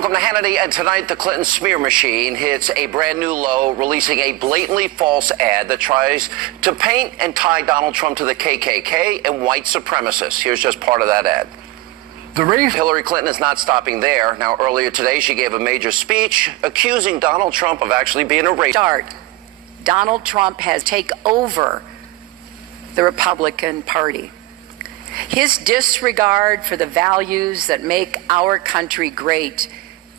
Welcome to Hannity, and tonight the Clinton smear machine hits a brand new low, releasing a blatantly false ad that tries to paint and tie Donald Trump to the KKK and white supremacists. Here's just part of that ad. Hillary Clinton is not stopping there. Now, earlier today, she gave a major speech accusing Donald Trump of actually being a racist. Donald Trump has taken over the Republican Party. His disregard for the values that make our country great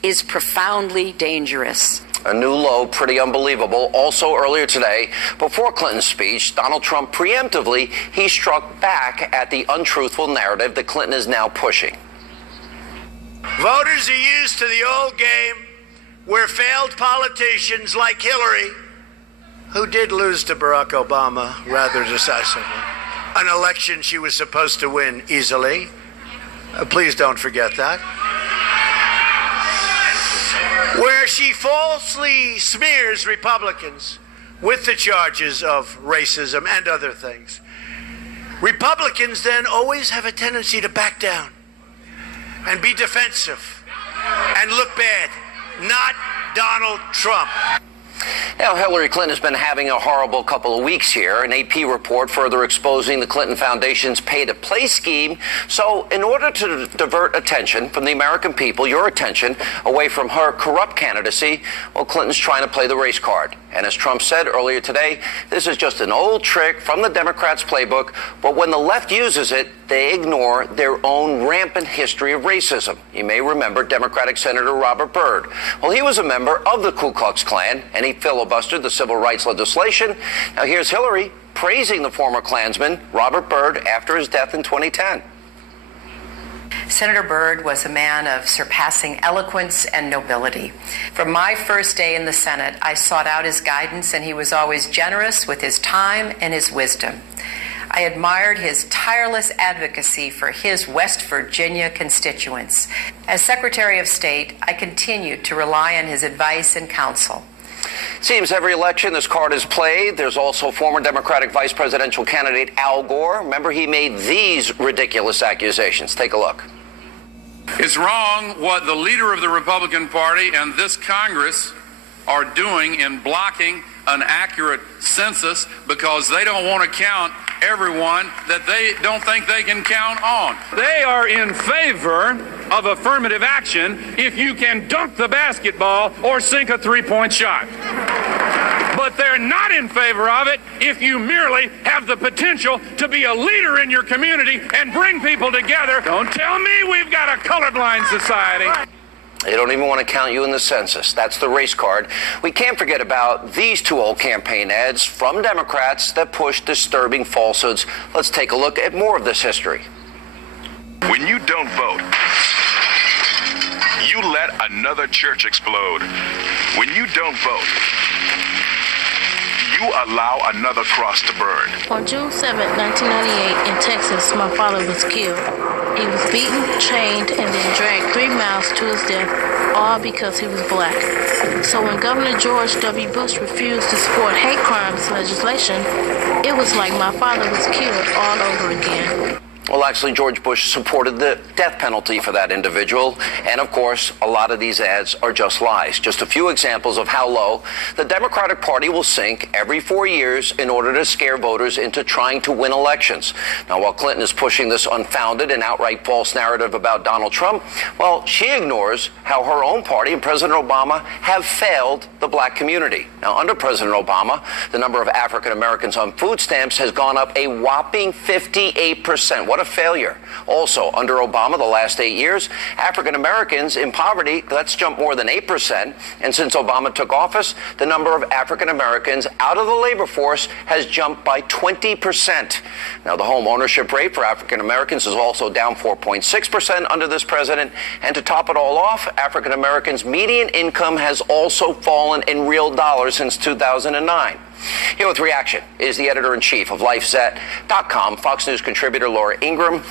is profoundly dangerous. A new low, pretty unbelievable. Also earlier today, before Clinton's speech, Donald Trump preemptively, he struck back at the untruthful narrative that Clinton is now pushing. Voters are used to the old game where failed politicians like Hillary, who did lose to Barack Obama rather decisively, an election she was supposed to win easily. Please don't forget that. Where she falsely smears Republicans with the charges of racism and other things. Republicans then always have a tendency to back down and be defensive and look bad. Not Donald Trump. Now, Hillary Clinton has been having a horrible couple of weeks here. An AP report further exposing the Clinton Foundation's pay-to-play scheme. So in order to divert attention from the American people, your attention, away from her corrupt candidacy, well, Clinton's trying to play the race card. And as Trump said earlier today, this is just an old trick from the Democrats' playbook. But when the left uses it, they ignore their own rampant history of racism. You may remember Democratic Senator Robert Byrd. Well, he was a member of the Ku Klux Klan, and he filibustered the civil rights legislation. Now here's Hillary praising the former Klansman, Robert Byrd, after his death in 2010. Senator Byrd was a man of surpassing eloquence and nobility. From my first day in the Senate, I sought out his guidance, and he was always generous with his time and his wisdom. I admired his tireless advocacy for his West Virginia constituents. As Secretary of State, I continued to rely on his advice and counsel. Seems every election this card is played. There's also former Democratic vice presidential candidate Al Gore. Remember, he made these ridiculous accusations. Take a look. It's wrong what the leader of the Republican Party and this Congress are doing in blocking an accurate census because they don't want to count everyone that they don't think they can count on. They are in favor of affirmative action if you can dunk the basketball or sink a three-point shot. But they're not in favor of it if you merely have the potential to be a leader in your community and bring people together. Don't tell me we've got a colorblind society. They don't even want to count you in the census. That's the race card. We can't forget about these two old campaign ads from Democrats that push disturbing falsehoods. Let's take a look at more of this history. When you don't vote, you let another church explode. When you don't vote, you allow another cross to burn. On June 7, 1998, in Texas, my father was killed. He was beaten, chained, and then dragged 3 miles to his death, all because he was black. So when Governor George W. Bush refused to support hate crimes legislation, it was like my father was killed all over again. Well, actually, George Bush supported the death penalty for that individual. And, of course, a lot of these ads are just lies. Just a few examples of how low the Democratic Party will sink every 4 years in order to scare voters into trying to win elections. Now, while Clinton is pushing this unfounded and outright false narrative about Donald Trump, well, she ignores how her own party and President Obama have failed the black community. Now, under President Obama, the number of African Americans on food stamps has gone up a whopping 58%. What a failure. Also, under Obama, the last 8 years, African Americans in poverty, that's jumped more than 8%. And since Obama took office, the number of African Americans out of the labor force has jumped by 20%. Now, the home ownership rate for African Americans is also down 4.6% under this president. And to top it all off, African Americans' median income has also fallen in real dollars since 2009. Here with reaction is the editor-in-chief of LifeZet.com, Fox News contributor Laura Ingraham.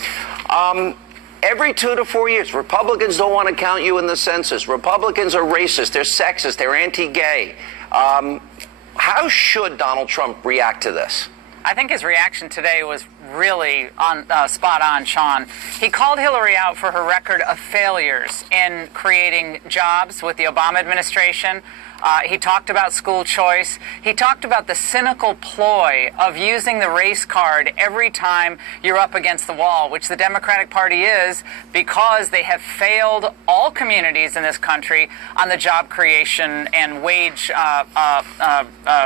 Every 2 to 4 years, Republicans don't want to count you in the census. Republicans are racist, they're sexist, they're anti-gay. How should Donald Trump react to this? I think his reaction today was really spot on, Sean. He called Hillary out for her record of failures in creating jobs with the Obama administration. He talked about school choice. He talked about the cynical ploy of using the race card every time you're up against the wall, which the Democratic Party is, because they have failed all communities in this country on the job creation and wage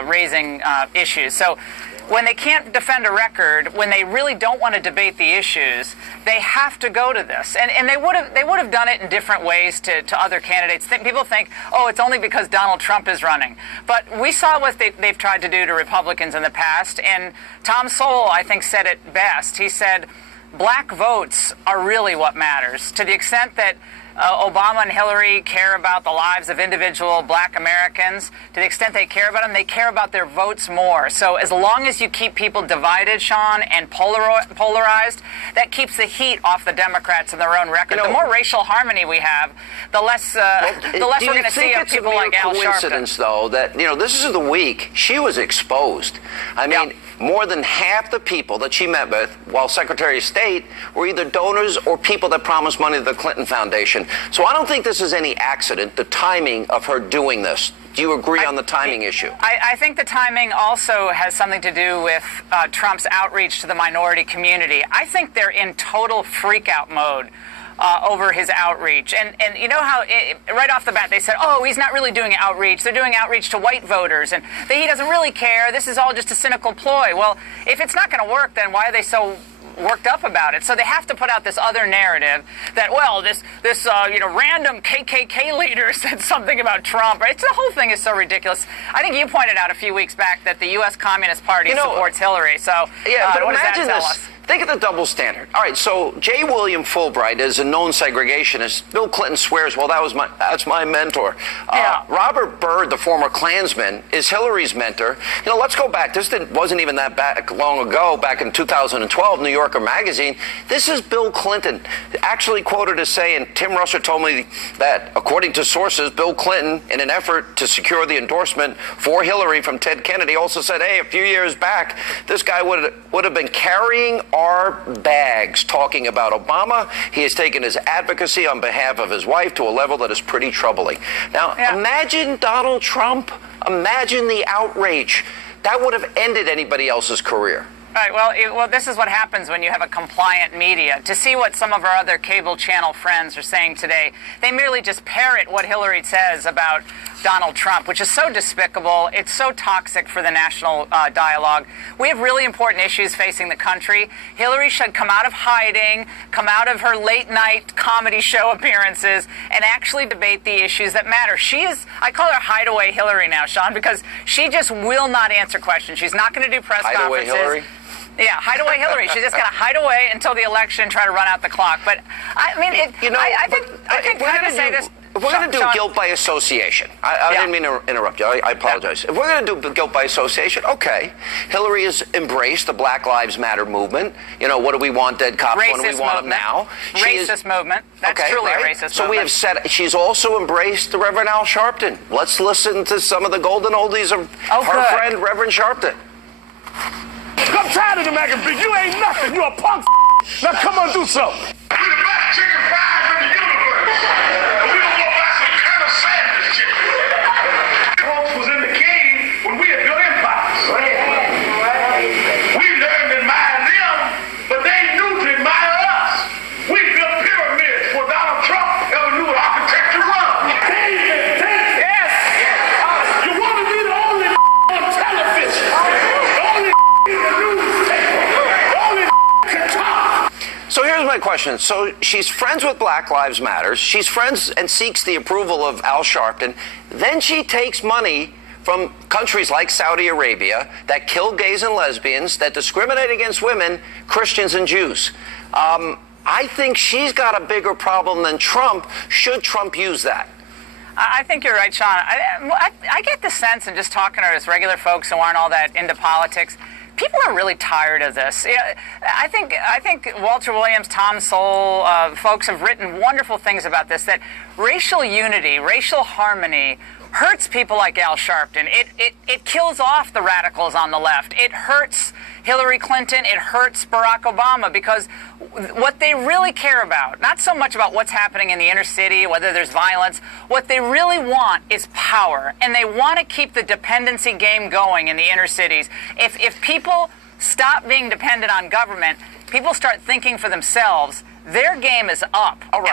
raising issues. So when they can't defend a record, when they really don't want to debate the issues, they have to go to this. And they would have done it in different ways to other candidates. People think, oh, it's only because Donald Trump is running. But we saw what they've tried to do to Republicans in the past. And Tom Sowell, I think, said it best. He said, black votes are really what matters. To the extent that Obama and Hillary care about the lives of individual black Americans, to the extent they care about them, they care about their votes more. So as long as you keep people divided, Sean, and polarized, that keeps the heat off the Democrats and their own record. The more racial harmony we have, the less we're going to see of people like Al Sharpton. Do you think it's a mere coincidence, though, that, this is the week she was exposed? I mean, more than half the people that she met with while Secretary of State were either donors or people that promised money to the Clinton Foundation. So I don't think this is any accident, the timing of her doing this. Do you agree on the timing issue? I think the timing also has something to do with Trump's outreach to the minority community. I think they're in total freak-out mode over his outreach. And you know how right off the bat they said, oh, he's not really doing outreach. They're doing outreach to white voters, and he doesn't really care. This is all just a cynical ploy. Well, if it's not going to work, then why are they so worked up about it? So they have to put out this other narrative that, well, this random KKK leader said something about Trump. The whole thing is so ridiculous. I think you pointed out a few weeks back that the U.S. Communist Party supports Hillary. So but what does that imagine tell this. us? Think of the double standard. All right, so J. William Fulbright is a known segregationist. Bill Clinton swears, well, that's my mentor. Robert Byrd, the former Klansman, is Hillary's mentor. Let's go back. This wasn't even that back long ago, back in 2012, New Yorker magazine. This is Bill Clinton, actually quoted as saying, Tim Russer told me that, according to sources, Bill Clinton, in an effort to secure the endorsement for Hillary from Ted Kennedy, also said, hey, a few years back, this guy would have been carrying our bags talking about Obama. He has taken his advocacy on behalf of his wife to a level that is pretty troubling. Now, imagine Donald Trump. Imagine the outrage. That would have ended anybody else's career. Right. Well, this is what happens when you have a compliant media. To see what some of our other cable channel friends are saying today, they merely just parrot what Hillary says about Donald Trump, which is so despicable. It's so toxic for the national dialogue. We have really important issues facing the country. Hillary should come out of hiding, come out of her late-night comedy show appearances, and actually debate the issues that matter. I call her Hideaway Hillary now, Sean, because she just will not answer questions. She's not going to do press conferences. Hillary? Yeah, hideaway Hillary. She's just going to hide away until the election and try to run out the clock. But, I mean, I think we're going to say this. If we're going to do guilt by association, I didn't mean to interrupt you. I apologize. If we're going to do guilt by association, okay. Hillary has embraced the Black Lives Matter movement. What do we want dead cops when we want them now? Racist movement. That's truly a racist movement. So we have said she's also embraced the Reverend Al Sharpton. Let's listen to some of the golden oldies of her friend, Reverend Sharpton. I'm tired of the mac and beef. You ain't nothing. You a punk. Now come on, do something. We're the best chicken fries in the universe. And we don't go buy some kind of sandwich chicken. Folks was in the cave when we had built empires. We learned to admire them, but they knew to admire us. We built pyramids before Donald Trump ever knew what architecture was. Yes. You want to be the only on television. The only in the newspaper. The only can talk. So here's my question. So she's friends with Black Lives Matter. She's friends and seeks the approval of Al Sharpton. Then she takes money from countries like Saudi Arabia that kill gays and lesbians, that discriminate against women, Christians and Jews. I think she's got a bigger problem than Trump, should Trump use that. I think you're right, Sean. I get the sense, in just talking to us regular folks who aren't all that into politics, people are really tired of this. I think Walter Williams, Tom Sowell, folks have written wonderful things about this, that racial unity, racial harmony hurts people like Al Sharpton. It kills off the radicals on the left. It hurts Hillary Clinton. It hurts Barack Obama, because what they really care about, not so much about what's happening in the inner city, whether there's violence, what they really want is power. And they want to keep the dependency game going in the inner cities. If people stop being dependent on government, people start thinking for themselves, their game is up. All right.